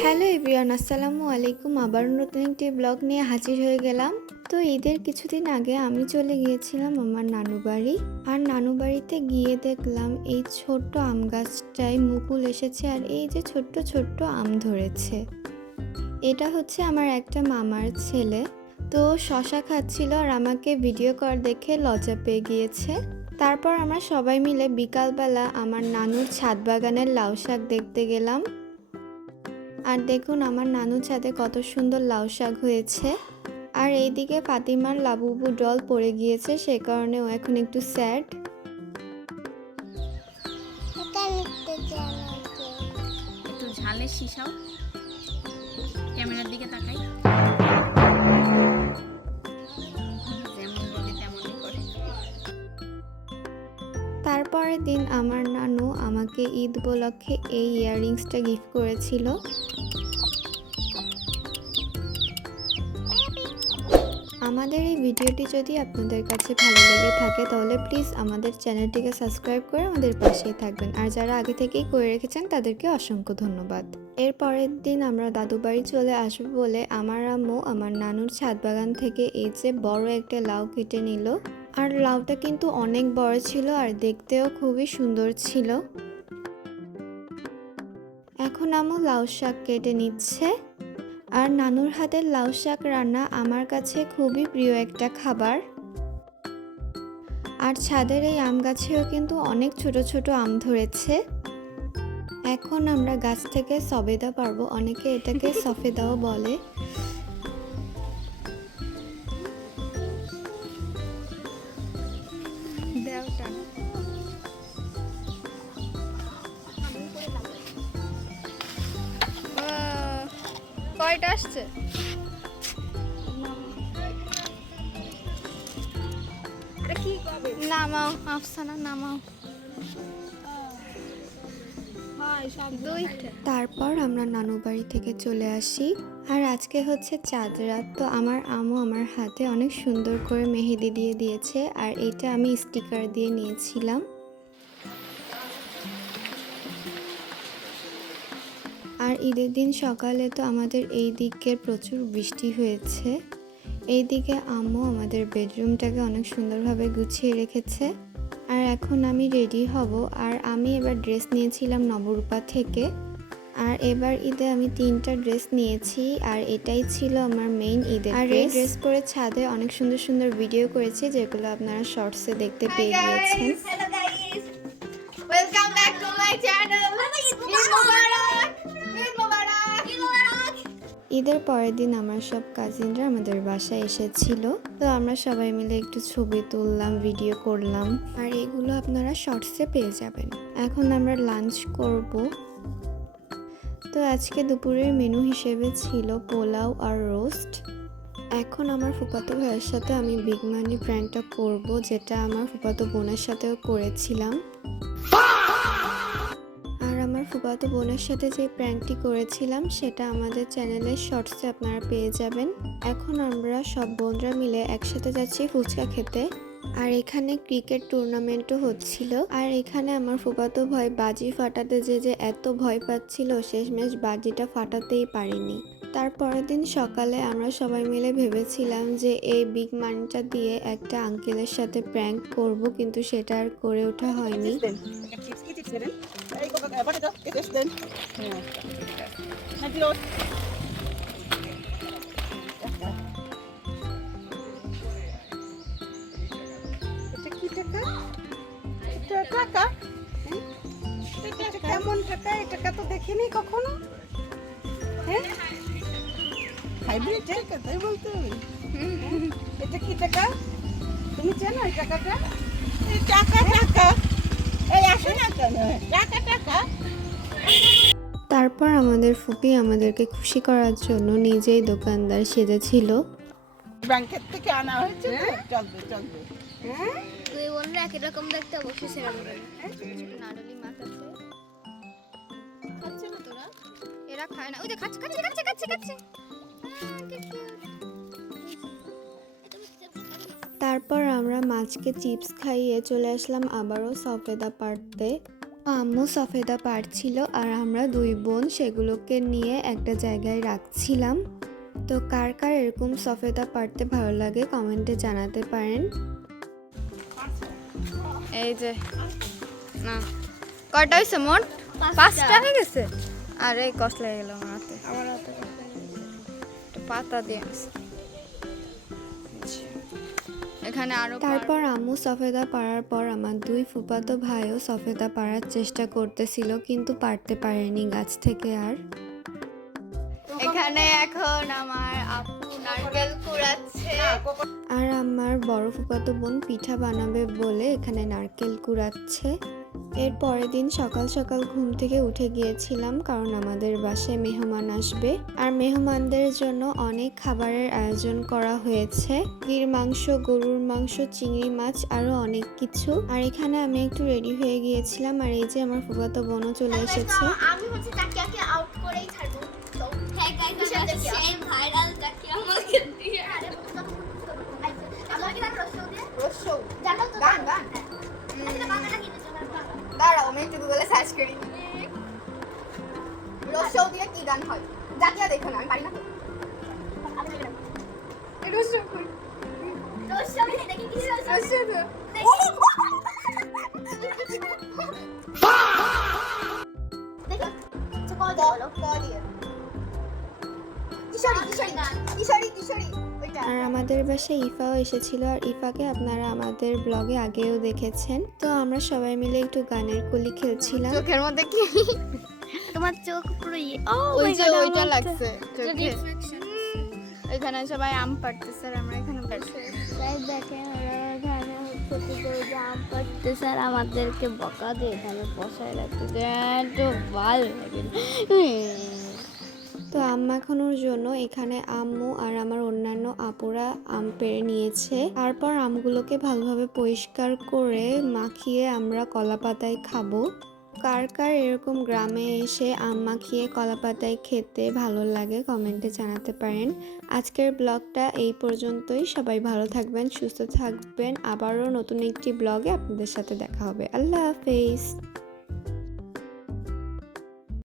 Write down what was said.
Hello everyone, আসসালামু আলাইকুম। আবার নতুন একটি ব্লগ নিয়ে হাজির হয়ে গেলাম। তো ঈদের কিছুদিন আগে আমি চলে গিয়েছিলাম আমার নানু বাড়ি। আর নানু বাড়িতে গিয়ে দেখলাম এই ছোট্ট আম গাছটায় মুকুল এসেছে আর এই যে ছোট্ট ছোট্ট আম ধরেছে। এটা হচ্ছে আমার একটা মামার ছেলে। তো শশা খাচ্ছিল আর আমাকে ভিডিও কল দেখে লজ্জা পেয়ে গিয়েছে। তারপর আমরা সবাই মিলে বিকালবেলা আমার নানুর ছাদ বাগানের লাউ শাক দেখতে গেলাম। আর দেখুন আমার নানু ছাদে কত সুন্দর লাউ শাক হয়েছে। আর এইদিকে ফাতিমার লাবুবু ডল পড়ে গিয়েছে, সে কারণে ও এখন একটু স্যাড। একটু ঝালের শিশাও ক্যামেরার দিকে তাকাই, যেমন বলি তেমনই করে। তারপরের দিন আমার নানু আমাকে ঈদ উপলক্ষে এই ইয়াররিংসটা গিফট করেছিল। আমাদের এই ভিডিওটি যদি আপনাদের কাছে ভালো লেগে থাকে তাহলে প্লিজ আমাদের চ্যানেলটিকে সাবস্ক্রাইব করে আমাদের পাশেই থাকবেন। আর যারা আগে থেকেই করে রেখেছেন তাদেরকে অসংখ্য ধন্যবাদ। এর পরের দিন আমরা দাদু বাড়ি চলে আসবো বলে আমার আম্মু আমার নানুর ছাদ বাগান থেকে এই যে বড় একটা লাউ কেটে নিল। আর লাউটা কিন্তু অনেক বড় ছিল আর দেখতেও খুবই সুন্দর ছিল। এখন আম্মু লাউ শাক কেটে নিচ্ছে। আর নানুর হাতের লাউ শাক রান্না আমার কাছে খুবই প্রিয় একটা খাবার। আর ছাদের এই আম গাছেও কিন্তু অনেক ছোট ছোট আম ধরেছে। এখন আমরা গাছ থেকে সবেদা পারবো, অনেকে এটাকে সফেদাও বলে। কয়টা আসছে? নামাও আফসানা, নামাও। তারপর আমরা নানু বাড়ি থেকে চলে আসি। আর আজকে হচ্ছে চাঁদ রাত, তো আমার আম্মু আমার হাতে অনেক সুন্দর করে মেহেদি দিয়ে দিয়েছে আর এটা আমি স্টিকার দিয়ে নিয়েছিলাম। আর ঈদের দিন সকালে তো আমাদের এই দিকের প্রচুর বৃষ্টি হয়েছে। এইদিকে আম্মু আমাদের বেডরুমটাকে অনেক সুন্দরভাবে গুছিয়ে রেখেছে। আর এখন আমি রেডি হব। আর আমি এবার ড্রেস নিয়েছিলাম নবরূপা থেকে। আর এবার ঈদে আমি 3টা ড্রেস নিয়েছি আর এটাই ছিল আমার মেইন ঈদের ড্রেস। আর এই ড্রেস পরে ছাদে অনেক সুন্দর সুন্দর ভিডিও করেছি, যেগুলো আপনারা শর্টসে দেখতে পেয়ে গিয়েছেন। Welcome back to my channel. ঈদের পরের দিন আমার সব কাজিনরা আমাদের বাসায় এসেছিল। তো আমরা সবাই মিলে একটু ছবি তুললাম, ভিডিও করলাম। আর এগুলো আপনারা শর্টসে পেয়ে যাবেন। এখন আমরা লাঞ্চ করব। তো আজকে দুপুরের মেনু হিসেবে ছিল পোলাও আর রোস্ট। এখন আমার ফুফাতো ভাইয়ের সাথে আমি বিগ মানি প্র্যাঙ্কটা করব, যেটা আমার ফুফাতো বোনের সাথেও করেছিলাম। আর আমার ফুফাতো বোনের সাথে যে প্র্যাঙ্কটি করেছিলাম সেটা আমাদের চ্যানেলের শর্টসে আপনারা পেয়ে যাবেন। এখন আমরা সব বোনরা মিলে একসাথে যাচ্ছি ফুচকা খেতে। আর এখানে ক্রিকেট টুর্নামেন্টও হচ্ছিল। আর এখানে আমার ফুফাতো ভাই বাজি ফাটাতে যে এত ভয় পাচ্ছিল, শেষমেশ বাজিটা ফাটাতেই পারিনি। তারপরের দিন সকালে আমরা সবাই মিলে ভেবেছিলাম যে এই বিগ মানিটা দিয়ে একটা আঙ্কেলের সাথে প্র্যাঙ্ক করব, কিন্তু সেটা আর করে ওঠা হয়নি। কেমন টাকা? এই টাকা তো দেখিনি কখনো। হ্যাঁ, হাইব্রিড টাকা তাই বলতে হবে। এটা কি টাকা? তুমি জানো এই টাকাটা? এই টাকা টাকা, এই আসে না কেন? টাকা টাকা। তারপর আমাদের ফুপি আমাদেরকে খুশি করার জন্য নিজেই দোকানদার সেজেছিল। ব্যাংকের থেকে আনা হয়েছে তো, চলবে চলবে। হ্যাঁ, তুই বললে একই রকম দেখতে অবশ্যই সেরা হবে। নাডলি মাছ আছে, খাচ্ছে না তোরা? এরা খায় না। ওই যে খাচ্ছে খাচ্ছে খাচ্ছে খাচ্ছে খাচ্ছে। তারপর আমরা মাছকে চিপস খাইয়ে চলে আসলাম আবারও সফেদা পাড়তে। আম্মু সফেদা পাড়ছিল আর আমরা দুই বোন সেগুলোকে নিয়ে একটা জায়গায় রাখছিলাম। তো কার কার এরকম সফেদা পাড়তে ভালো লাগে কমেন্টে জানাতে পারেন। এই যে না কয়টা হয়েছে মোট? 5টা হয়ে গেছে। আরে কষ্ট লেগে গেল আমার হাতে। আমার হাতে পাতা দিয়ে আছে। এখানে আরো তারপর আম্মু সফেদা পাড়ার পর আমার দুই ফুফাতো ভাইও সফেদা পাড়ার চেষ্টা করতেছিল, কিন্তু পারতে পারেনি গাছ থেকে। আর এখানে এখন আমার আপু নারকেল কুড়াচ্ছে। আর আমার বড় ফুফাতো বোন পিঠা বানাবে বলে এখানে নারকেল কুড়াচ্ছে। এর পরের দিন সকাল সকাল ঘুম থেকে উঠে গিয়েছিলাম, কারণ আমাদের বাসায় মেহমান আসবে আর মেহমানদের জন্য অনেক খাবারের আয়োজন করা হয়েছে। গির মাংস, গরুর মাংস, চিংড়ি মাছ, আরো অনেক কিছু। আর এখানে আমি একটু রেডি হয়ে গিয়েছিলাম, আর এই যে আমার ফুফাতো বোনও চলে এসেছে। আমি হচ্ছে তাকিয়াকে আউট করেই ছাড়বো। তো হ্যাঁ গাইস, সেই ভাইরাল তাকিয়া আমাকে দিয়ে আরে আমাকে না রসো জানো তো গান এটা বাংলা কি দিছো? দাঁড়াও আমি একটু গুগলে সার্চ করি। রসো দিয়ে কি গান হয়? জাকিয়া দেখো না, আমি পারি না। রসো কই? রসো দেখি কি রসো রসো তো। দেখো তো কল দাও কল দিয়ে। কিশোরী কিশোরী কিশোরী কিশোরী ওইটা। আর আমাদের বাসায় ইফাও এসেছিল, আর ইফাকে আপনারা আমাদের ব্লগে আগেও দেখেছেন। তো আমরা সবাই মিলে একটু গানের কলি খেলছিলাম। চোখের মধ্যে কি? তোমার চোখ পুরো ও ওই যে ওইটা লাগছে চোখে। এখানে সবাই আম পাড়তেছে আর আমরা এখানে পাড়ছি। গাইস দেখেন ওরা এখানে হচ্ছে কি করে জাম পাড়তেছে আর আমাদেরকে বকা দিয়ে এখানে বসায় রাখতে এত ভালো লাগে। তো আম মাখানোর জন্য এখানে আম্মু আর আমার অন্যান্য আপুরা আম পেড়ে নিয়েছে। তারপর আমগুলোকে ভালোভাবে পরিষ্কার করে মাখিয়ে আমরা কলা পাতায় খাবো। কার কার এরকম গ্রামে এসে আম মাখিয়ে কলা পাতায় খেতে ভালো লাগে কমেন্টে জানাতে পারেন। আজকের ব্লগটা এই পর্যন্তই। সবাই ভালো থাকবেন, সুস্থ থাকবেন। আবারও নতুন একটি ব্লগে আপনাদের সাথে দেখা হবে। আল্লাহ হাফেজ।